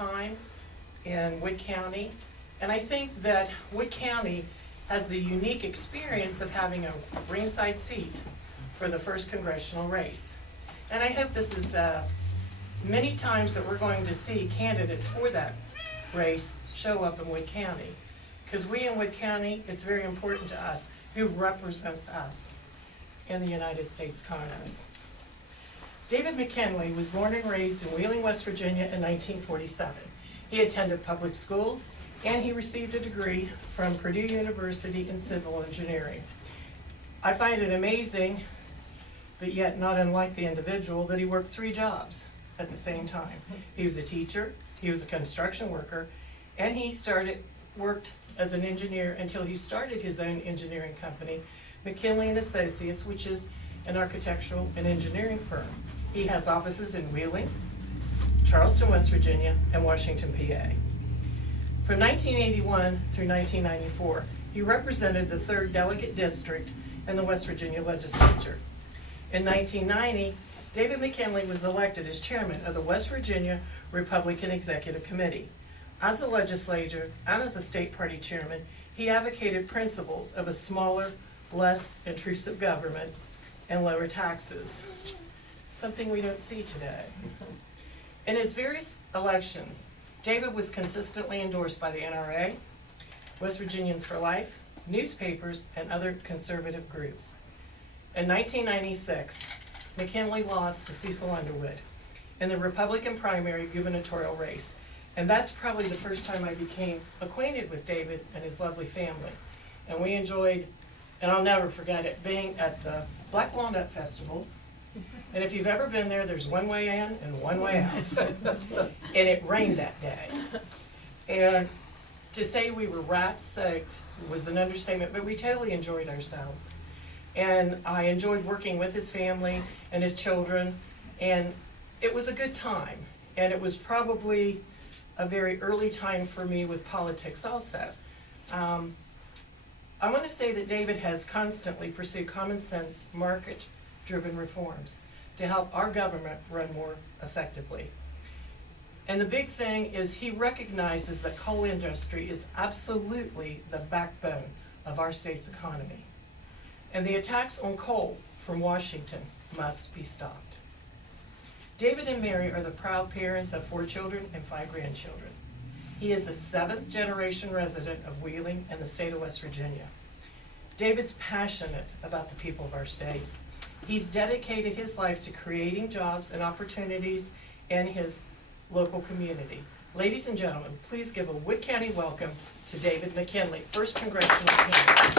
time in Wood County, and I think that Wood County has the unique experience of having a ringside seat for the first congressional race. And I hope this is many times that we're going to see candidates for that race show up in Wood County. Because we in Wood County, it's very important to us who represents us in the United States Congress. David McKinley was born and raised in Wheeling, West Virginia in 1947. He attended public schools and he received a degree from Purdue University in civil engineering. I find it amazing, but yet not unlike the individual, that he worked 3 jobs at the same time. He was a teacher, he was a construction worker, and he worked as an engineer until he started his own engineering company, McKinley and Associates, which is an architectural and engineering firm. He has offices in Wheeling, Charleston, West Virginia, and Washington, PA. From 1981 through 1994, he represented the 3rd Delegate District in the West Virginia Legislature. In 1990, David McKinley was elected as chairman of the West Virginia Republican Executive Committee. As a legislator and as a state party chairman, he advocated principles of a smaller, less intrusive government and lower taxes, something we don't see today. In his various elections, David was consistently endorsed by the NRA, West Virginians for Life, newspapers, and other conservative groups. In 1996, McKinley lost to Cecil Underwood in the Republican primary gubernatorial race. And that's probably the first time I became acquainted with David and his lovely family. And we enjoyed, and I'll never forget it, being at the Black Walnut Festival. And if you've ever been there, there's one way in and one way out. And it rained that day. And to say we were rat-soaked was an understatement, but we totally enjoyed ourselves. And I enjoyed working with his family and his children, and it was a good time. And it was probably a very early time for me with politics also. I want to say that David has constantly pursued common sense, market-driven reforms to help our government run more effectively. And the big thing is he recognizes that coal industry is absolutely the backbone of our state's economy. And the attacks on coal from Washington must be stopped. David and Mary are the proud parents of 4 children and 5 grandchildren. He is the 7th generation resident of Wheeling and the state of West Virginia. David's passionate about the people of our state. He's dedicated his life to creating jobs and opportunities in his local community. Ladies and gentlemen, please give a Wood County welcome to David McKinley, 1st Congressional candidate.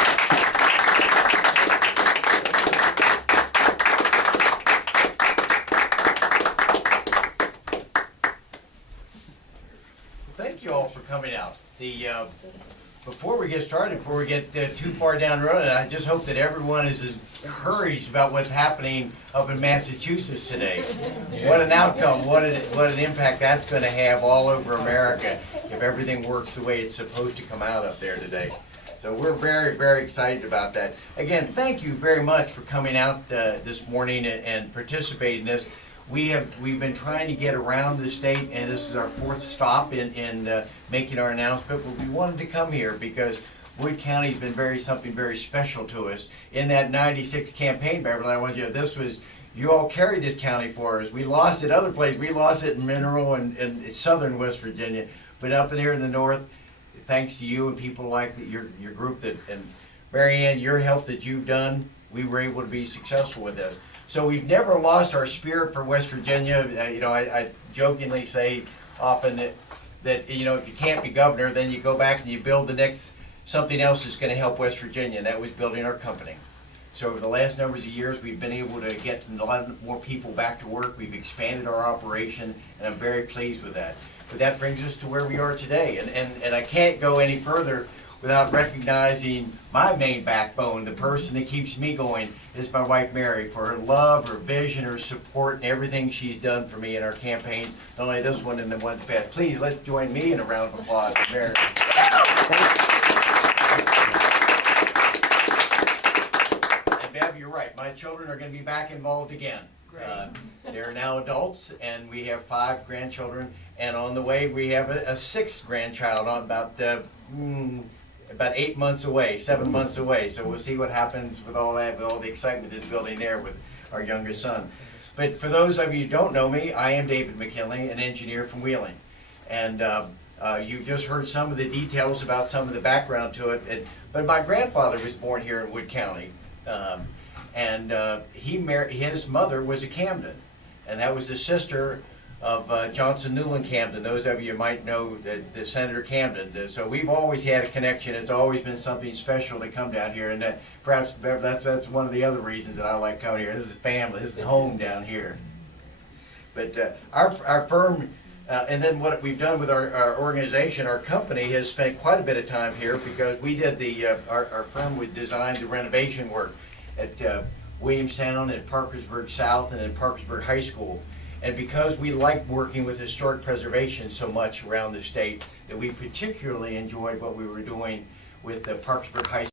Thank you all for coming out. Before we get started, before we get too far down the road, I just hope that everyone is encouraged about what's happening up in Massachusetts today. What an outcome, what an impact that's going to have all over America if everything works the way it's supposed to come out up there today. So we're very, very excited about that. Again, thank you very much for coming out this morning and participating in this. We've been trying to get around the state, and this is our 4th stop in making our announcement. But we wanted to come here because Wood County has been something very special to us. In that '96 campaign, Beverly, I want you all carried this county for us. We lost it other places. We lost it in Mineral and southern West Virginia, but up in here in the north, thanks to you and people like your group and Mary Ann, your help that you've done, we were able to be successful with this. So we've never lost our spirit for West Virginia. I jokingly say often that if you can't be governor, then you go back and you build something else that's going to help West Virginia, and that was building our company. So over the last numbers of years, we've been able to get a lot more people back to work. We've expanded our operation, and I'm very pleased with that. But that brings us to where we are today, and I can't go any further without recognizing my main backbone. The person that keeps me going is my wife Mary, for her love, her vision, her support, and everything she's done for me in our campaign, not only this one and the one past. Please, let's join me in a round of applause for Mary. And Bev, you're right, my children are going to be back involved again. They're now adults, and we have 5 grandchildren, and on the way, we have a 6th grandchild on about 8 months away, 7 months away. So we'll see what happens with all that, with all the excitement that's building there with our youngest son. But for those of you who don't know me, I am David McKinley, an engineer from Wheeling. And you just heard some of the details about some of the background to it. But my grandfather was born here in Wood County. His mother was a Camden. And that was the sister of Johnson Newland Camden. Those of you might know the Senator Camden. So we've always had a connection. It's always been something special to come down here, and perhaps that's one of the other reasons that I like coming here. This is family. This is home down here. But our firm, and then what we've done with our organization, our company has spent quite a bit of time here because we did our firm would design the renovation work at Williamstown, at Parkersburg South, and at Parkersburg High School. And because we like working with historic preservation so much around the state, that we particularly enjoyed what we were doing with the Parkersburg High School.